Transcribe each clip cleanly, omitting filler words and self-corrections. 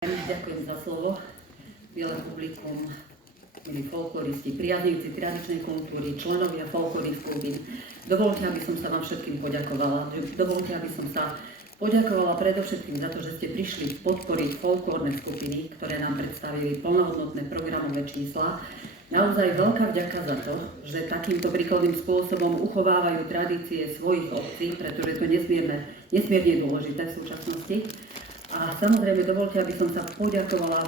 Ďakujem za slovo. Milé publikum, milí folkloristi, priaznivci tradičnej kultúry, členovia folklorných skupín. Dovoľte, aby som sa vám všetkým poďakovala. Dovoľte, aby som sa poďakovala predovšetkým za to, že ste prišli podporiť folklórne skupiny, ktoré nám predstavili plnohodnotné programové čísla. Naozaj veľká vďaka za to, že takýmto príkladným spôsobom uchovávajú tradície svojich obcí, pretože to je nesmierne dôležité v súčasnosti. A samozrejme dovoľte, aby som sa poďakovala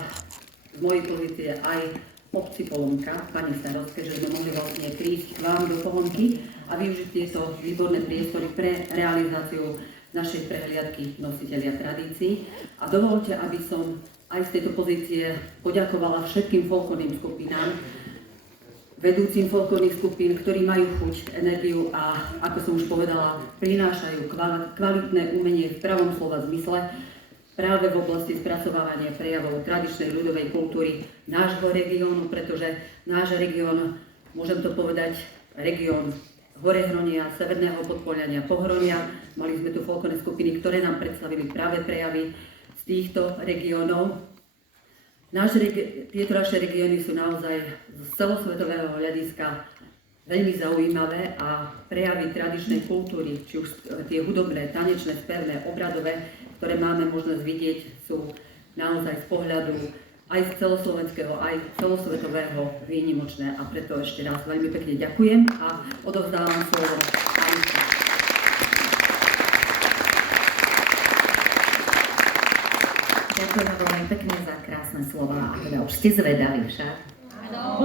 z mojej pozície aj obci Polomka, pani starostke, že sme mohli vlastne prísť k vám do Polomky a využiť tieto výborné priestory pre realizáciu našej prehliadky nositelia tradícií. A dovoľte, aby som aj z tejto pozície poďakovala všetkým folklórnym skupinám, vedúcim folklórnych skupín, ktorí majú chuť, energiu a, ako som už povedala, prinášajú kvalitné umenie v pravom slova zmysle práve v oblasti spracovávania prejavov tradičnej ľudovej kultúry nášho regiónu, pretože náš región, môžem to povedať, región Horehronia, Severného Podpoľania, Pohronia. Mali sme tu folklórne skupiny, ktoré nám predstavili práve prejavy z týchto regiónov. Tieto naše regióny sú naozaj z celosvetového hľadiska veľmi zaujímavé a prejavy tradičnej kultúry, či už tie hudobné, tanečné, spevné, obradové, ktoré máme možnosť vidieť, sú naozaj z pohľadu aj z celoslovenského, aj celosvetového výnimočné. A preto ešte raz veľmi pekne ďakujem a odovzdávam slovo Aničke. Ďakujem veľmi pekne za krásne slova. Už ste zvedaví však? Áno.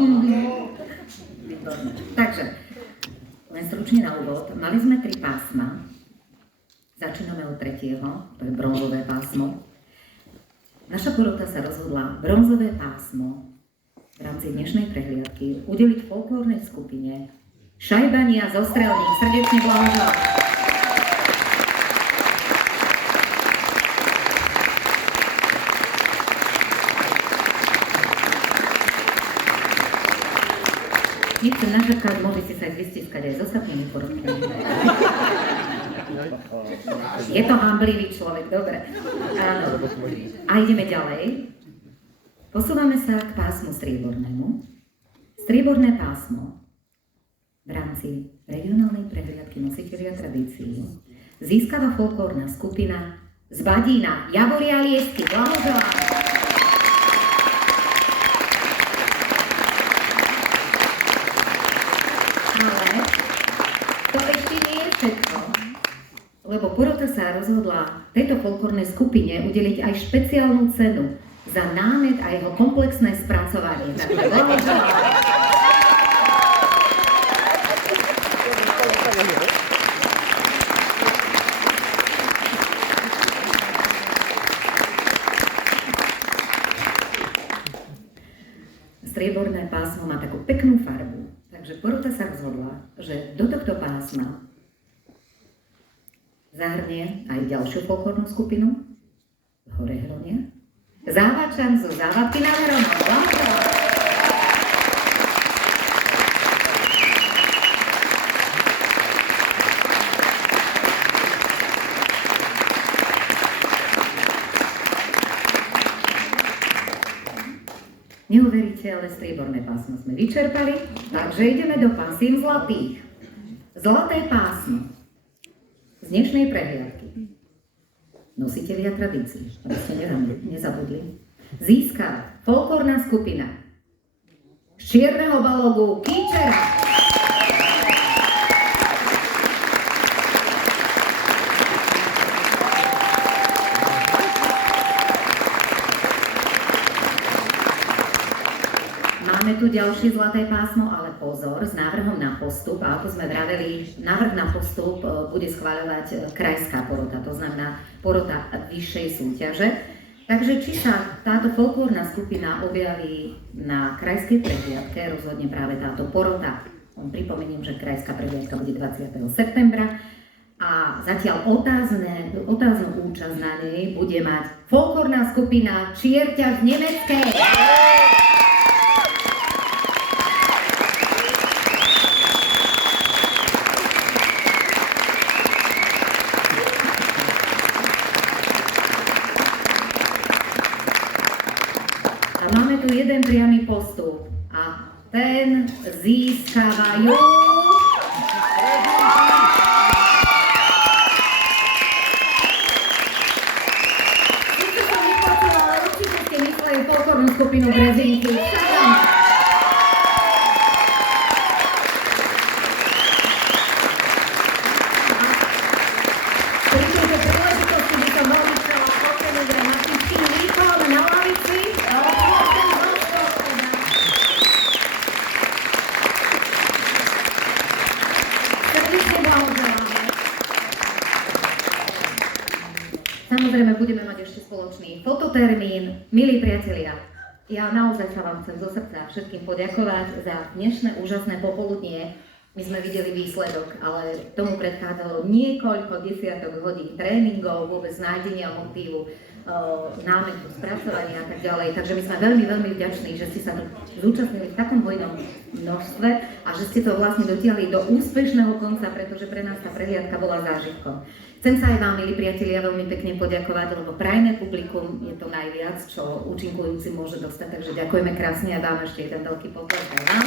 Takže, len stručne na úvod. Mali sme 3 pásma. Začíname od 3., to je bronzové pásmo. Naša porota sa rozhodla bronzové pásmo v rámci dnešnej prehliadky udeliť folklórnej skupine Šajbania zo Strelník. Srdečne blahoželám. Nechcem našapkať, môžete sa aj vystiskať aj s ostatnými porotkami. Je to hamblivý človek, dobre. Áno. A ideme ďalej. Posúvame sa k pásmu striebornému. Strieborné pásmo v rámci regionálnej prehliadky nositelia tradícií získava folklórna skupina z Badína Javoria Liesky. Blahoželám. Ale to ešte nie je všetko, lebo porota sa rozhodla tejto folklórnej skupine udeliť aj špeciálnu cenu za námet a jeho komplexné spracovanie. Takže blahoželám. Strieborné pásmo má takú peknú farbu, takže porota sa rozhodla, že do tohto pásma zahrnie aj ďalšiu folklórnu skupinu Horehronia, Závačan zo Závadky nad Hronom. Neuveríte, ale strieborné pásmo sme vyčerpali, takže ideme do pásiem zlatých. Zlaté pásmo z dnešnej prehliadky. Nositelia tradícií, aby ste nezabudli, získa folklórna skupina z Čierneho Balogu Kýčera. Máme tu ďalšie zlaté pásmo, ale pozor, s návrhom na postup, a ako sme vraveli, návrh na postup bude schváľovať krajská porota, to znamená porota vyššej súťaže. Takže či sa táto folklórna skupina objaví na krajskej prehliadke, rozhodne práve táto porota. Pripomeniem, že krajská prehliadka bude 20. septembra a zatiaľ otáznu účasť na nej bude mať folklórna skupina Čierťa z Nemeckej. máme tu jeden priamy postup a ten získavajú... Sice som nepočula, ale určite ste mysleli folklórnu skupinu Brezinky. Pri tejto príležitosti by som veľmi chcela oceniť dramatický výkon na lavici. Srdečne blahoželáme. Samozrejme, budeme mať ešte spoločný fototermín. Milí priatelia, ja naozaj sa vám chcem zo srdca všetkým poďakovať za dnešné úžasné popoludnie. My sme videli výsledok, ale tomu predchádzalo niekoľko desiatok hodín tréningov, vôbec nájdenia motívu, námetu, spracovania a tak ďalej. Takže my sme veľmi, veľmi vďační, že ste sa tu zúčastnili v takom hojnom množstve a že ste to vlastne dotiahli do úspešného konca, pretože pre nás tá prehliadka bola zážitkom. Chcem sa aj vám, milí priatelia, veľmi pekne poďakovať, lebo prajné publikum je to najviac, čo účinkujúci môže dostať. Takže ďakujeme krásne a vám ešte jeden veľký potlesk aj vám.